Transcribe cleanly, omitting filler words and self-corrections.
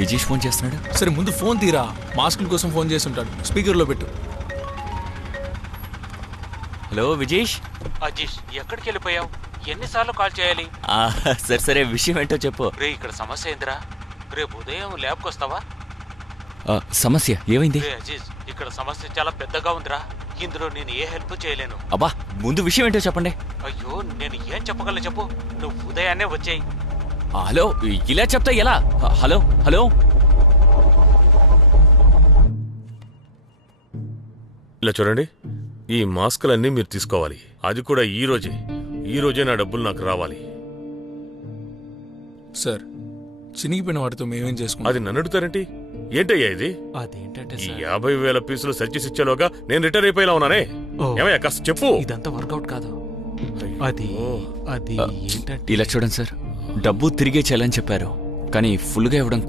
Vijesh phone చేస్తున్నాడు. సరే ముందు ఫోన్ తీరా, మాస్కుల కోసం ఫోన్ చేస్తుంటాడు. స్పీకర్లో పెట్టు. హలో విజేష్. అజీష్ ఎక్కడికి వెళ్ళిపోయావు? ఎన్నిసార్లు కాల్ చేయాలి? సరే సరే, విషయం ఏంటో చెప్పు. రే ఇక్కడ సమస్య ఏందిరా? రేపు ఉదయం ల్యాబ్కి వస్తావా? సమస్య ఏమైంది? రే అజీజ్, ఇక్కడ సమస్య చాలా పెద్దగా ఉందిరా. ఇందులో నేను ఏ హెల్ప్ చేయలేను. అబ్బా, ముందు విషయం ఏంటో చెప్పండి. అయ్యో, నేను ఏం చెప్పగలను చెప్పు. నువ్వు ఉదయాన్నే వచ్చేయి. హలో, ఇలా చెప్తా ఎలా? Hello hello. ఇలా చూడండి, ఈ మాస్కులన్నీ మీరు తీసుకోవాలి. అది కూడా ఈ రోజే నా డబ్బులు నాకు రావాలి. సార్, చినిగిపోయిన వాటితో మేమేం చేసుకుంటాం? అది నన్ను అడుగుతారేంటి? ఏంటయ్యా ఇది? అదేంటంటే ఈ 50,000 పీసులు సర్చీస్ ఇచ్చేలోగా నేను రిటైర్ అయిపోయేలా ఉన్నానే. ఏమయ్యా కాస్త చెప్పు. ఇదంతా వర్కౌట్ కాదు. అది ఏంటంటే ఇలా చూడండి సార్, డబ్బు తిరిగే చేయాలని చెప్పారు, కానీ ఫుల్గా ఇవ్వడం